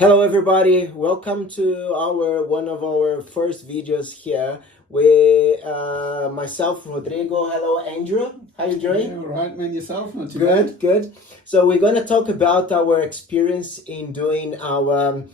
Hello everybody, welcome to one of our first videos here with myself, Rodrigo. Hello Andrew, how you doing? Yeah, all right, man, yourself? Not too Good, bad. good. So we're going to talk about our experience in doing our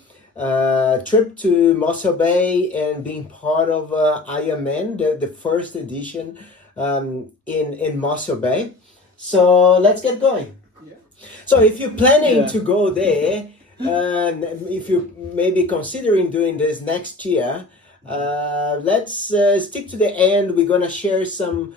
trip to Mossel Bay and being part of Ironman, the first edition in Mossel Bay. So let's get going. Yeah. So if you're planning to go there, and if you may be considering doing this next year, let's stick to the end. We're gonna share some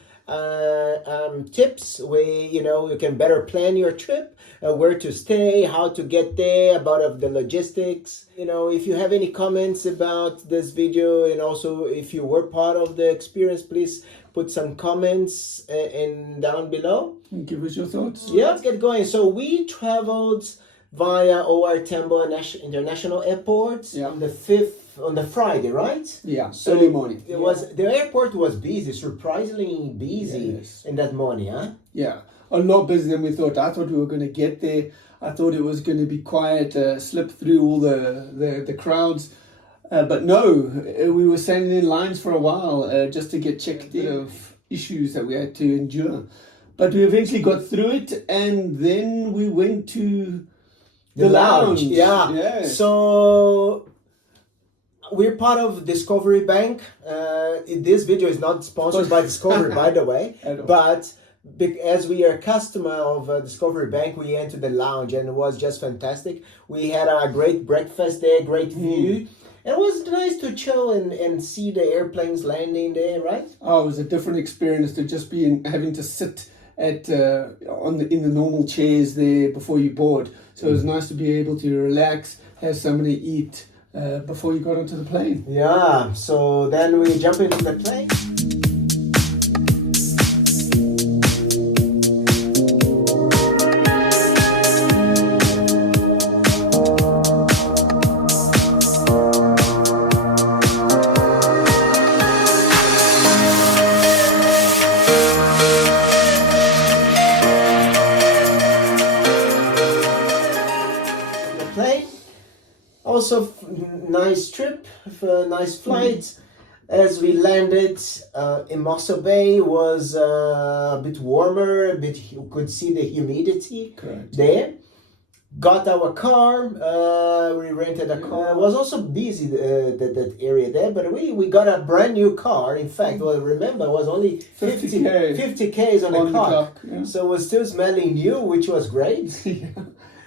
tips where you can better plan your trip, where to stay, how to get there, about the logistics. If you have any comments about this video, and also if you were part of the experience, please put some comments in down below. Give us your thoughts. Yeah, let's get going. So we traveled via O.R. Tambo International Airport on the Friday, right? Yeah, so early morning. The airport was busy, surprisingly busy in that morning, huh? Yeah, a lot busier than we thought. I thought we were going to get there. I thought it was going to be quiet, slip through all the crowds. But no, we were standing in lines for a while just to get checked of issues that we had to endure. But we eventually got through it, and then we went to the lounge. Yeah. Yes. So we're part of Discovery Bank. This video is not sponsored by Discovery, by the way. But as we are a customer of Discovery Bank, we entered the lounge, and it was just fantastic. We had a great breakfast there, great view. It was nice to chill and see the airplanes landing there, right? Oh, it was a different experience to just having to sit in the normal chairs there before you board. So it was nice to be able to relax, have something to eat before you got onto the plane. Yeah, so then we jump into the plane. Also, nice trip, nice flight. As we landed in Mossel Bay, was a bit warmer, you could see the humidity there. Got our car, we rented a car. It was also busy, that area there, but we got a brand new car. In fact, remember, it was only 50 Ks on the clock. Yeah. So it was still smelling new, which was great.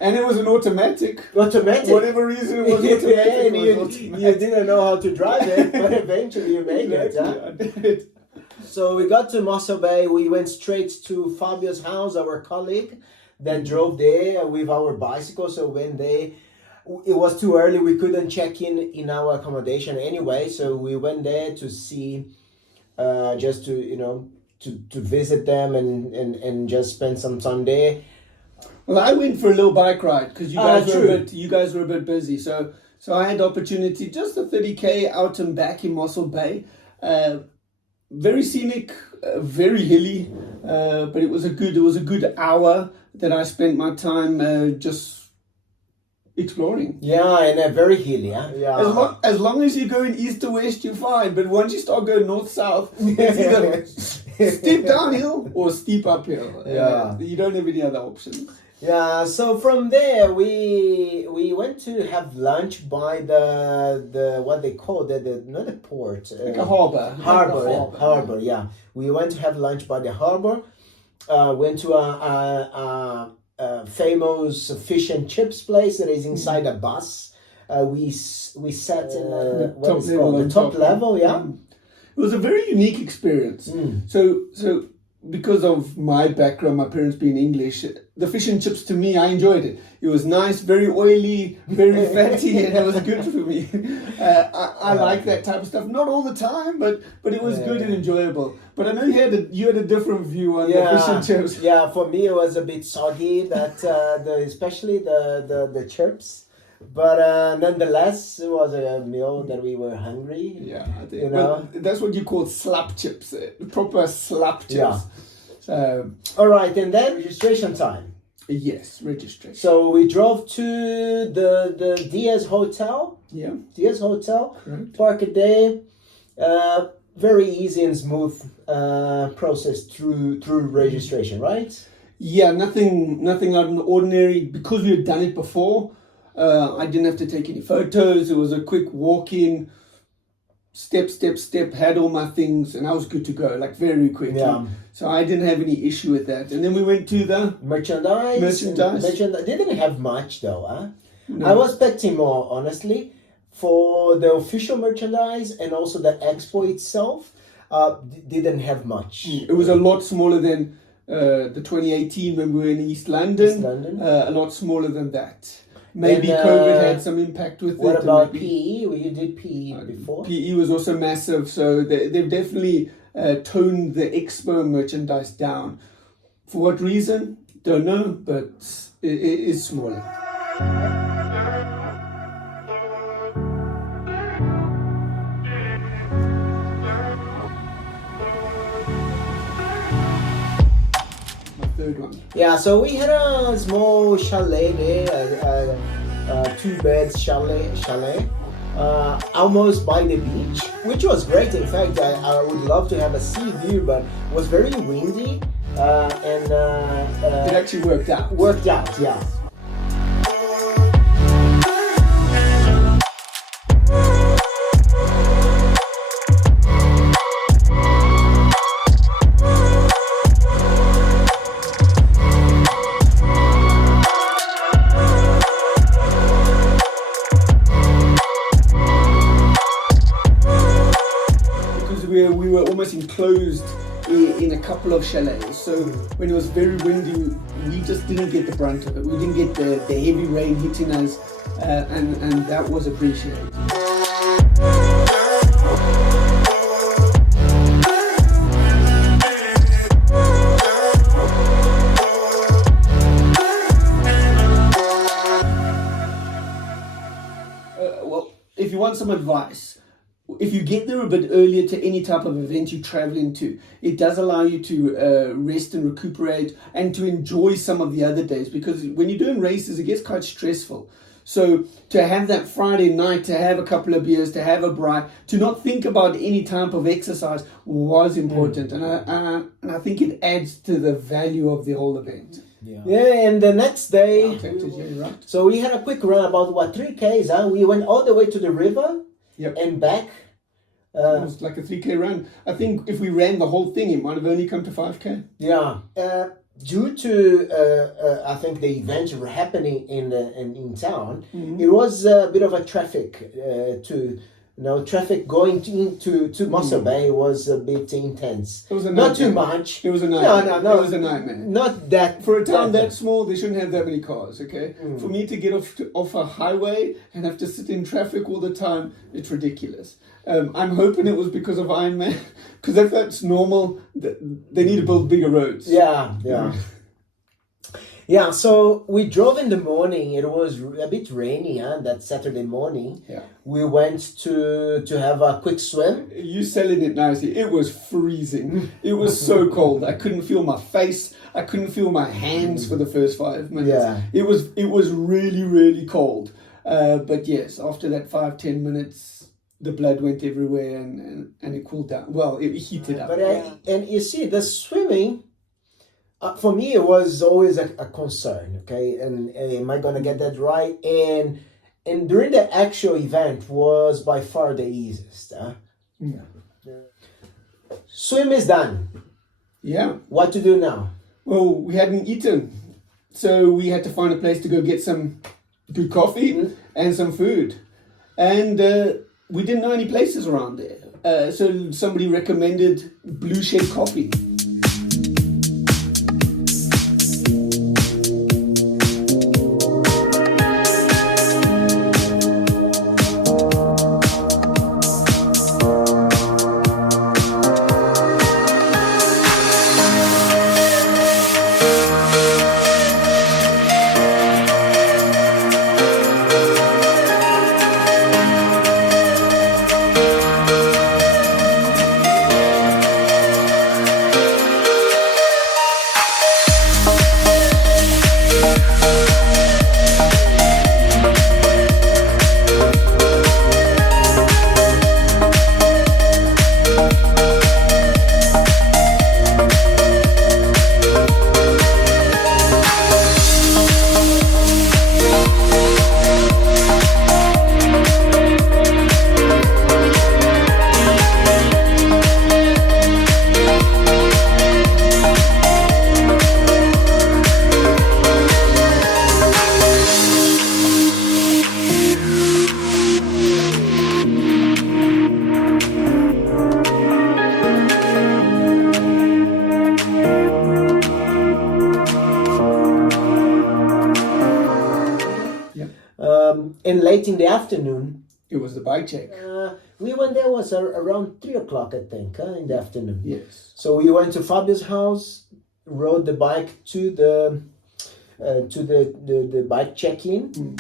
And it was an automatic. Whatever reason it was automatic. Yeah, and you didn't know how to drive it, but eventually you made it. I did. So we got to Mossel Bay. We went straight to Fabio's house, our colleague, that drove there with our bicycle. So when it was too early, we couldn't check in our accommodation anyway. So we went there to see, just to visit them and just spend some time there. Well, I went for a little bike ride because you guys were a bit busy. So I had the opportunity, just a 30K out and back in Mossel Bay. Very scenic, very hilly, but it was a good hour that I spent my time just exploring. Yeah, and very hilly, huh? Yeah. As long as you're going east to west, you're fine. But once you start going north south, it's either steep downhill or steep uphill. Yeah. You don't have any other options. Yeah, so from there we went to have lunch by the what they call not a port, like a harbor. Harbor. Yeah, we went to have lunch by the harbor. Went to a famous fish and chips place that is inside a bus. We sat in the top level. Yeah, it was a very unique experience. So because of my background, my parents being English, the fish and chips, to me, I enjoyed it. It was nice, very oily, very fatty, and it was good for me. I like that type of stuff. Not all the time, but it was good and enjoyable. But I know you had a different view on the fish and chips. Yeah, for me it was a bit soggy, especially the chips. But nonetheless, it was a meal that we were hungry. Yeah, I think that's what you call slap chips, proper slap chips. Yeah. All right, and then registration time. Yes, registration. So we drove to the Diaz Hotel. Yeah. Diaz Hotel. Correct. Park a day. Very easy and smooth process through registration, right? Yeah, nothing out of the ordinary. Because we had done it before, I didn't have to take any photos. It was a quick walk-in, step, had all my things, and I was good to go, like very quickly. Yeah. So I didn't have any issue with that. And then we went to the Merchandise. They didn't have much though, huh? No. I was expecting more, honestly, for the official merchandise, and also the expo itself. Didn't have much. It was a lot smaller than the 2018 when we were in East London. East London. A lot smaller than that. Maybe And, COVID had some impact with it. What about maybe, PE? Well, you did PE before. PE was also massive, so they've definitely toned the expo merchandise down. For what reason? Don't know, but it is smaller. Third one. Yeah, so we had a small chalet there, a 2-bed chalet, almost by the beach, which was great. In fact, I would love to have a sea view, but it was very windy, and It actually worked out. Worked out, yeah. We were almost enclosed in a couple of chalets, so when it was very windy, we just didn't get the brunt of it. We didn't get the heavy rain hitting us, and that was appreciated. Well, if you want some advice, if you get there a bit earlier to any type of event you're traveling to, it does allow you to rest and recuperate and to enjoy some of the other days, because when you're doing races, it gets quite stressful. So to have that Friday night, to have a couple of beers, to have a braai, to not think about any type of exercise was important. And I think it adds to the value of the whole event. Yeah, and the next day, Right. so we had a quick run about 3Ks, huh? We went all the way to the river. Yep. And back. It was like a 3K run. I think if we ran the whole thing, it might have only come to 5K. Yeah. Due to I think the events were happening in town, it was a bit of a traffic traffic going into Mossel Bay was a bit intense. It was a not too much. It was a nightmare. No. It was a nightmare. Not that For a town that small, they shouldn't have that many cars, okay? For me to get off a highway and have to sit in traffic all the time, it's ridiculous. I'm hoping it was because of Ironman, because if that's normal, they need to build bigger roads. Yeah. Yeah, so we drove in the morning. It was a bit rainy, that Saturday morning. Yeah. We went to have a quick swim. You selling it nicely. It was freezing. It was so cold. I couldn't feel my face. I couldn't feel my hands for the first 5 minutes. Yeah. It was really, really cold. But yes, after that 5-10 minutes, the blood went everywhere and it cooled down. Well, it heated up. But and you see, the swimming, for me, it was always a concern. Okay, and am I gonna get that right? And during the actual event was by far the easiest. Swim is done. Yeah. What to do now? Well, we hadn't eaten, so we had to find a place to go get some good coffee and some food, and we didn't know any places around there. So somebody recommended Blue Shed Coffee. and late in the afternoon, It was the bike check. we went there was around 3 o'clock, I think, in the afternoon. Yes. So we went to Fabio's house, rode the bike to the bike check-in.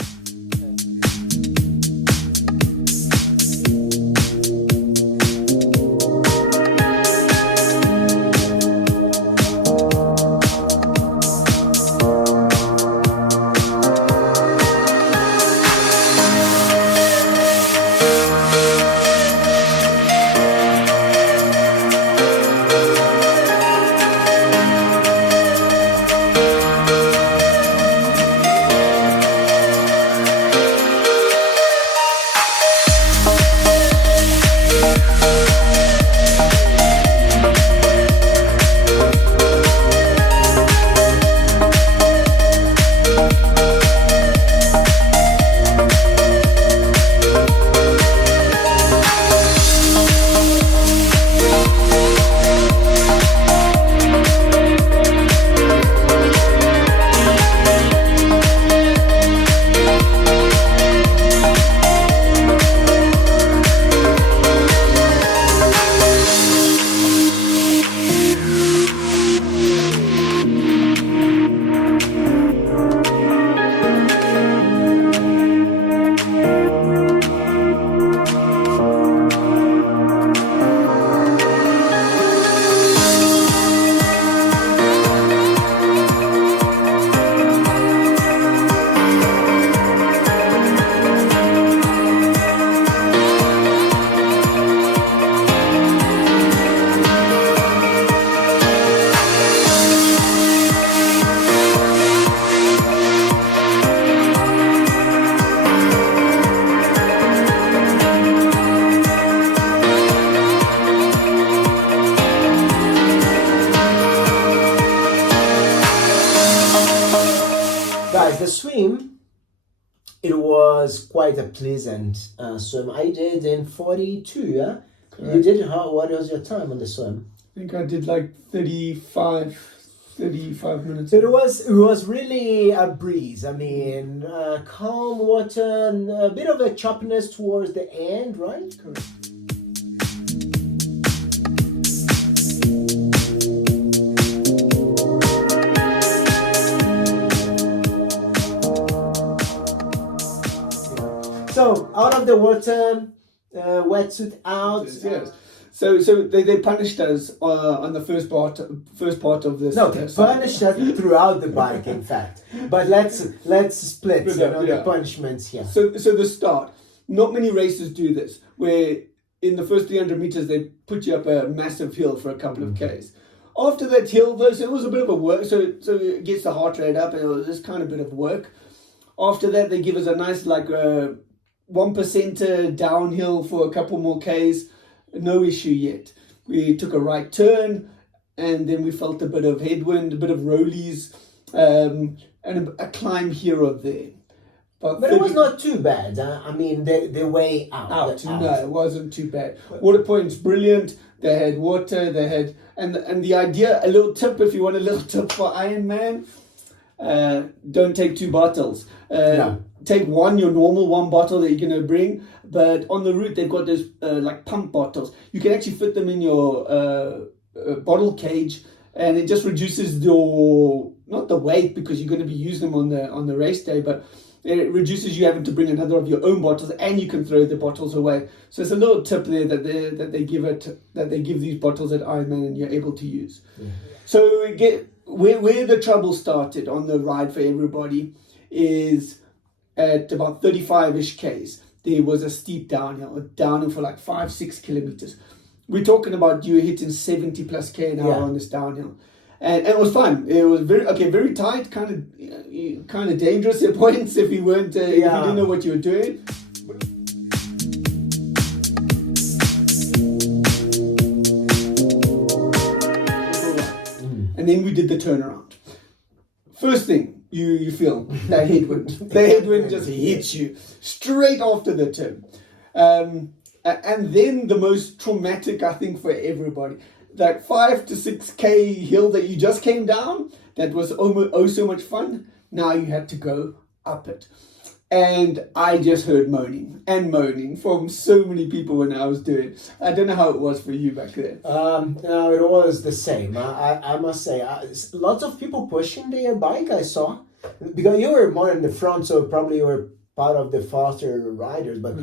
Guys, the swim, it was quite a pleasant swim. I did in 42, yeah? Correct. You did, what was your time on the swim? I think I did like 35 minutes. It was really a breeze. I mean, calm water, and a bit of a choppiness towards the end, right? Correct. So, out of the water, wetsuit out. Yes. So they punished us on the first part of this. No, they punished us throughout the bike, in fact. But let's split the punishments here. So the start. Not many races do this, where in the first 300 meters they put you up a massive hill for a couple of Ks. After that hill, though, so it was a bit of a work. So it gets the heart rate up, and it was this kind of bit of work. After that, they give us a nice 1% downhill for a couple more Ks. No issue yet. We took a right turn, and then we felt a bit of headwind, a bit of rollies, and a climb here or there. But it was not too bad. I mean, the way out. No, it wasn't too bad. Water points, brilliant. They had water. They had and the idea. A little tip, if you want a little tip for Ironman, don't take 2 bottles. No. Take your normal 1 bottle that you're gonna bring. But on the route, they've got those like pump bottles. You can actually fit them in your bottle cage, and it just reduces not the weight, because you're going to be using them on the race day, but it reduces you having to bring another of your own bottles, and you can throw the bottles away. So it's a little tip there that they give these bottles at Ironman, and you're able to use. Yeah. So where the trouble started on the ride for everybody is at about 35-ish Ks. There was a steep downhill for like 5-6 kilometers. We're talking about you hitting 70 plus K an hour on this downhill. And it was fun. It was very tight, kind of dangerous at points if you weren't, if you didn't know what you were doing. And then we did the turnaround. First thing, you feel that headwind. The headwind just hits you straight after the turn. And then the most traumatic, I think, for everybody, that 5 to 6K hill that you just came down, that was so much fun. Now you had to go up it. And I just heard moaning and moaning from so many people when I was doing it. I don't know how it was for you back then. No, it was the same. I must say, lots of people pushing their bike. I saw because you were more in the front, so probably you were part of the faster riders. But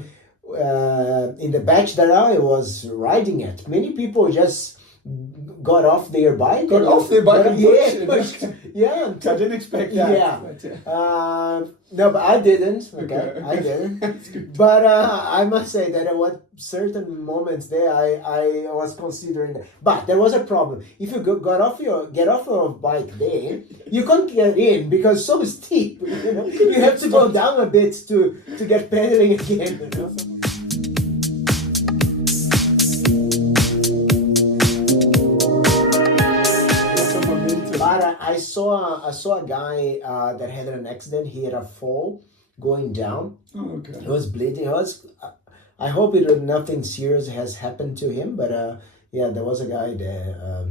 in the batch that I was riding at, many people just got off their bike. And pushed. Yeah, I didn't expect that. Yeah. But, no, but I didn't. Okay, Okay. I didn't. That's good. But I must say that at certain moments there, I was considering that. But there was a problem. If you get off your bike there, you can't get in because it's so steep. You know, you have to go down a bit to get pedaling again. You know? But I saw a guy that had an accident. He had a fall going down. Oh, okay. He was bleeding. I hope nothing serious has happened to him. But yeah, there was a guy there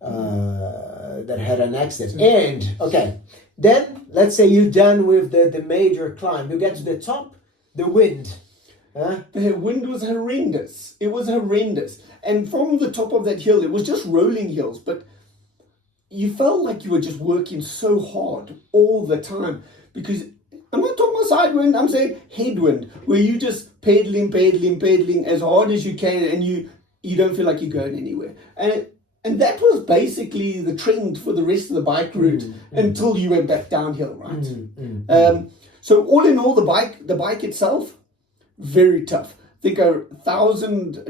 that had an accident. And okay, then let's say you're done with the major climb. You get to the top, the wind. The wind was horrendous. It was horrendous. And from the top of that hill, it was just rolling hills, but you felt like you were just working so hard all the time, because I'm not talking about side wind, I'm saying headwind, where you just pedaling as hard as you can, and you don't feel like you're going anywhere. And that was basically the trend for the rest of the bike route until you went back downhill, right? So all in all, the bike itself, very tough. I think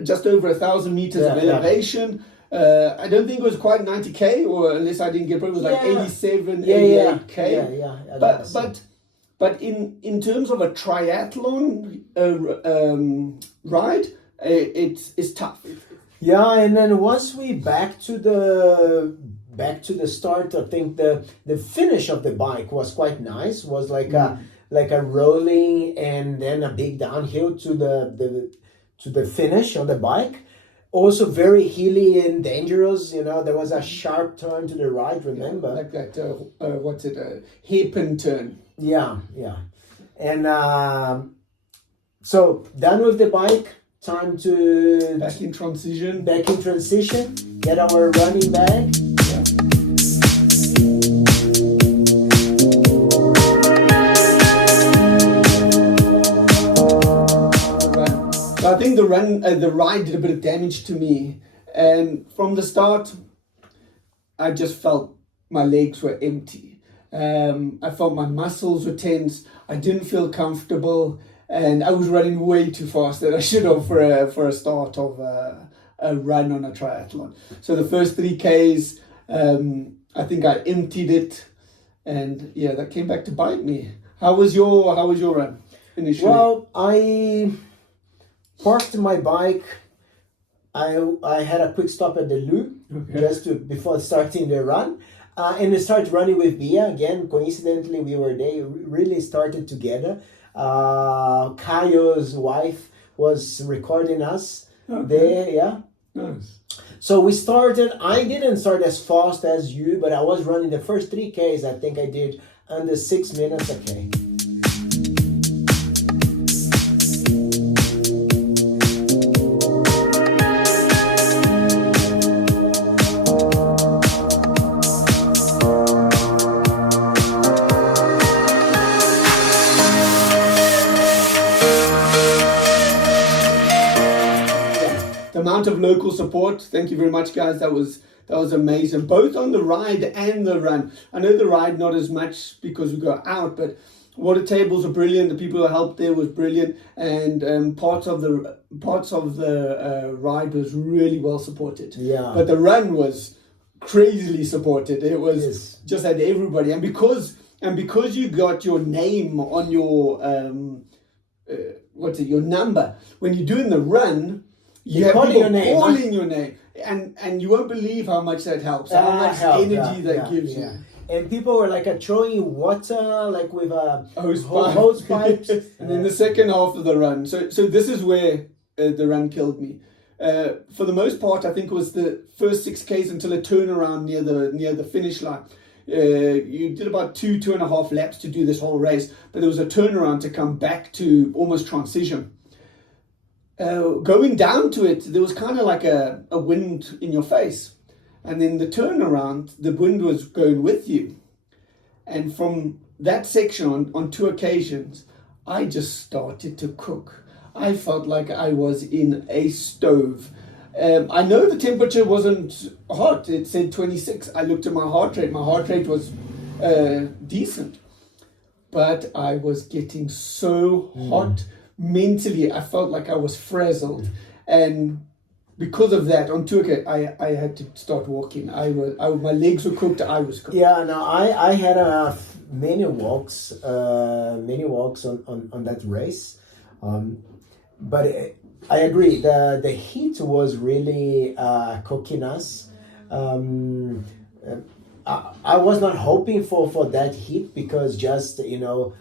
just over 1,000 meters of elevation. I don't think it was quite 90k, or unless I didn't get it, it was like 87, 88k. Yeah. But in terms of a triathlon ride, it's tough. Yeah, and then once we back to the start, I think the finish of the bike was quite nice. Was like a rolling and then a big downhill to the finish on the bike. Also very hilly and dangerous. You know, there was a sharp turn to the right. Remember, like that? Hairpin turn. Yeah. And so done with the bike. Time to back in transition. Get our running bag. Yeah. I think the ride did a bit of damage to me, and from the start, I just felt my legs were empty. I felt my muscles were tense. I didn't feel comfortable, and I was running way too fast that I should have for a start of a run on a triathlon. So the first 3Ks, I think I emptied it, and yeah, that came back to bite me. How was your run initially? Well, I parked my bike. I had a quick stop at the loo before starting the run, and I started running with Bia again. Coincidentally, we were there. Really started together. Kayo's wife was recording us there. Yeah. Nice. So we started. I didn't start as fast as you, but I was running the first 3Ks. I think I did under 6 minutes a K. Amount of local support, thank you very much, guys. That was amazing, both on the ride and the run. I know the ride not as much because we got out, but water tables are brilliant. The people who helped there was brilliant, and parts of the ride was really well supported. Yeah, but the run was crazily supported. It was just had everybody, and because you got your name on your your number when you're doing the run. You have people calling your name, and you won't believe how much that helps, how much energy that gives you. And people were like throwing you water, like with a hose pipes. And then the second half of the run. So this is where the run killed me. For the most part, I think it was the first 6Ks until a turnaround near the finish line. You did about 2.5 laps to do this whole race, but there was a turnaround to come back to almost transition. Going down to it, there was kind of like a wind in your face. And then the turnaround, the wind was going with you. And from that section on 2 occasions, I just started to cook. I felt like I was in a stove. I know the temperature wasn't hot. It said 26. I looked at my heart rate. My heart rate was decent. But I was getting so hot. Mentally, I felt like I was frazzled. And because of that, on 2 occasions, I had to start walking. My legs were cooked. I was cooked. Yeah, no, I had many walks on that race, but I agree. The heat was really cooking us. I was not hoping for that heat because just the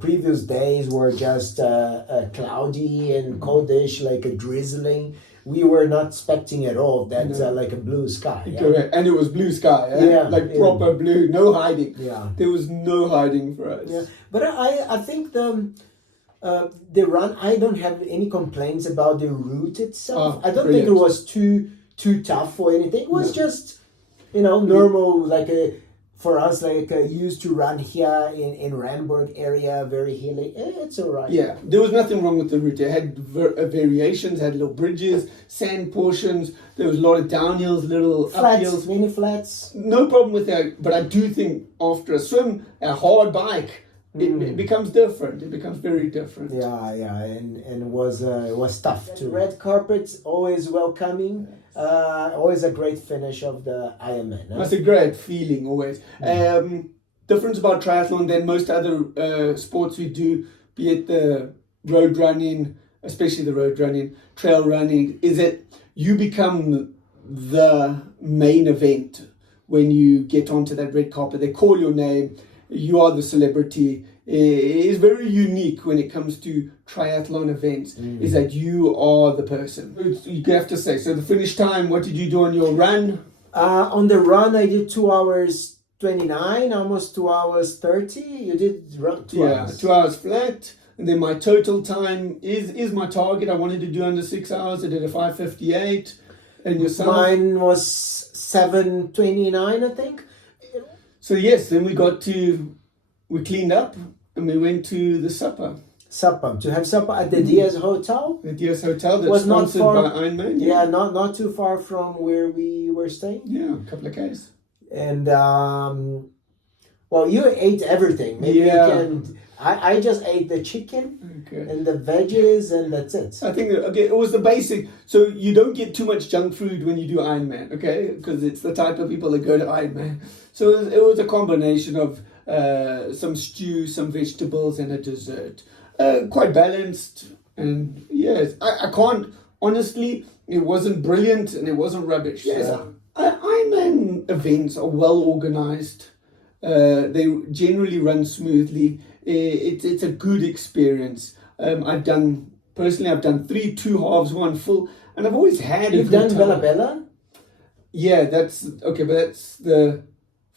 previous days were just cloudy and coldish, like a drizzling. We were not expecting at all that like a blue sky. Yeah? Correct, and it was blue sky, proper blue, no hiding. Yeah, there was no hiding for us. Yeah, but I think the run, I don't have any complaints about the route itself. I don't think it was too tough or anything. It was just normal, like for us, like used to run here in Randburg area, very hilly. It's all right. Yeah, there was nothing wrong with the route. It had variations, had little bridges, sand portions. There was a lot of downhills, little flats, uphills. mini flats. No problem with that, but I do think after a swim, a hard bike, it becomes different. It becomes very different. Yeah, and it was tough too. Red carpet, always welcoming. Always a great finish of the Ironman. Huh? That's a great feeling always. Difference about triathlon than most other sports we do, be it the road running, especially the road running, trail running, is that you become the main event when you get onto that red carpet. They call your name. You are the celebrity. It is very unique when it comes to triathlon events, is that you are the person. You have to say, so the finish time, what did you do on your run? On the run, I did 2 hours 29, almost 2 hours 30. You did run 2 hours. 2 hours flat. And then my total time is my target. I wanted to do under 6 hours. I did a 5:58. And yourself? Mine was 7:29, I think. So yes, then we cleaned up and we went to the supper. To have supper at the Diaz Hotel. The Diaz Hotel that's was not sponsored far, by Ironman. Yeah, not too far from where we were staying. Yeah, a couple of Ks. And you ate everything. Maybe you can. I just ate the chicken and the veggies, and that's it. I think it was the basic. So you don't get too much junk food when you do Ironman, okay? Because it's the type of people that go to Ironman. So it was a combination of some stew, some vegetables, and a dessert. Quite balanced, and yes, I can't, honestly, it wasn't brilliant and it wasn't rubbish. Yes, Ironman events are well organized. They generally run smoothly. It's a good experience. I've done 3 2/2, 1 full, and I've always had. You've done Bella Bella? Yeah, that's okay, but that's the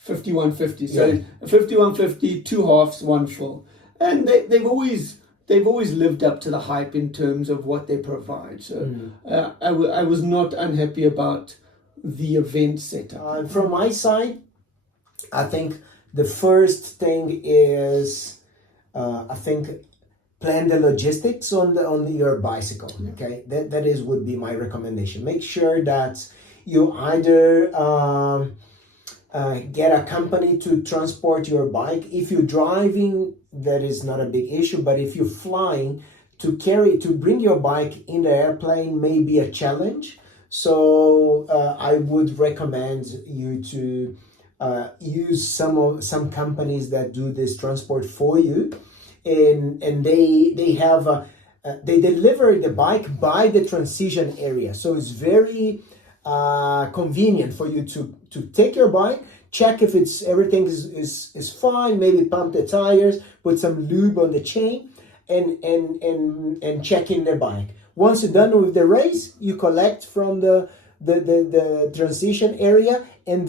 51:50. So 51:50, 2/2, 1 full, and they've always lived up to the hype in terms of what they provide. So I was not unhappy about the event setup. From my side, I think the first thing is plan the logistics on your bicycle. Okay, that would be my recommendation. Make sure that you either get a company to transport your bike. If you're driving, that is not a big issue, but if you're flying, to bring your bike in the airplane may be a challenge. So I would recommend you to use some companies that do this transport for you, and they have they deliver the bike by the transition area, so it's very convenient for you to take your bike, check if everything is fine, maybe pump the tires, put some lube on the chain, and check in the bike. Once you're done with the race, you collect from the transition area, and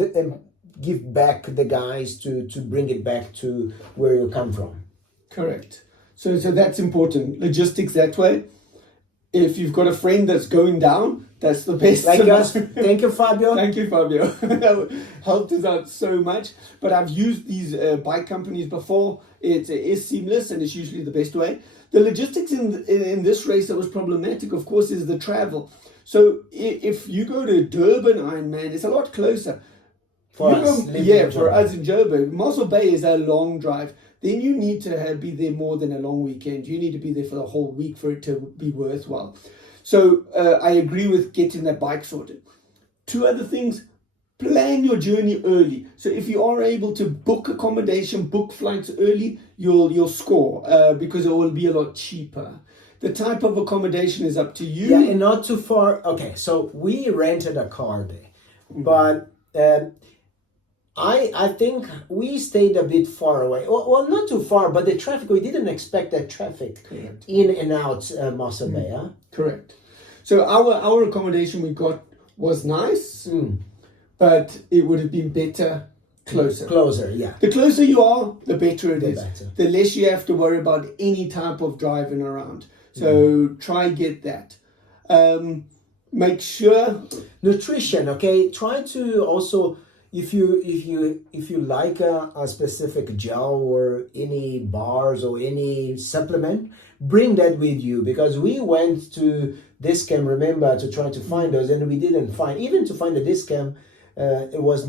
give back the guys to bring it back to where you come from. Correct. So that's important. Logistics that way. If you've got a friend that's going down, that's the best. Like us. Thank you, Fabio. Thank you, Fabio. That helped us out so much. But I've used these bike companies before. It is seamless and it's usually the best way. The logistics in this race that was problematic, of course, is the travel. So if you go to Durban Ironman, it's a lot closer. For us in Joburg. Mossel Bay is a long drive. Then you need to be there more than a long weekend. You need to be there for the whole week for it to be worthwhile. So I agree with getting that bike sorted. Two other things. Plan your journey early. So if you are able to book accommodation, book flights early, you'll score because it will be a lot cheaper. The type of accommodation is up to you. Yeah, and not too far. Okay, so we rented a car there, but I think we stayed a bit far away. Well, not too far, but the traffic, we didn't expect that traffic. Correct. In and out Mossel Bay. Huh? Correct. So our accommodation we got was nice, but it would have been better closer. Closer, yeah. The closer you are, the better it is. Better. The less you have to worry about any type of driving around. So try get that. Make sure nutrition. Okay, try to also. If you like a specific gel or any bars or any supplement, bring that with you, because we went to this camp, remember, to try to find those, and we didn't find, even to find the this camp, there was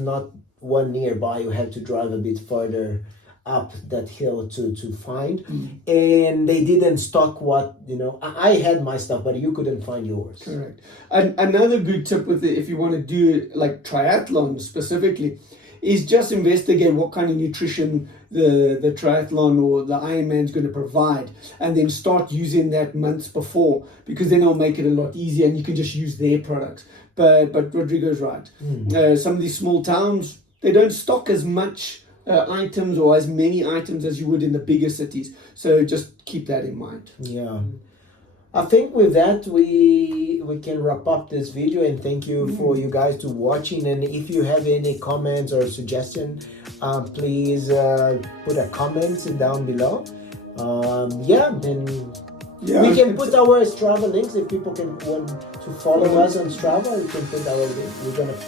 not one nearby. You had to drive a bit further up that hill to find, and they didn't stock what, I had my stuff, but you couldn't find yours. Correct. And another good tip with it, if you want to do like triathlon specifically, is just investigate what kind of nutrition the triathlon or the Ironman is going to provide, and then start using that months before, because then it'll make it a lot easier and you can just use their products. But Rodrigo's right. Some of these small towns, they don't stock as much items or as many items as you would in the bigger cities. So just keep that in mind. Yeah. I think with that we can wrap up this video, and thank you for you guys to watching. And if you have any comments or suggestion, please put a comment down below. We can put our Strava links if people want to follow us on Strava. We can put our link.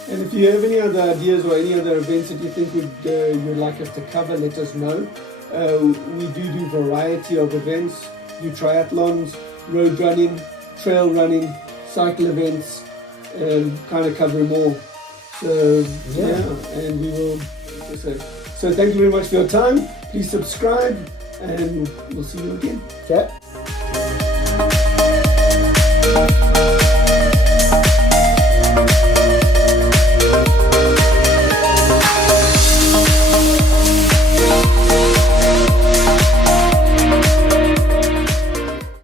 And if you have any other ideas or any other events that you think you'd like us to cover, let us know. We do variety of events, do triathlons, road running, trail running, cycle events, kind of cover them all. So and we will. So thank you very much for your time. Please subscribe, and we'll see you again. Okay.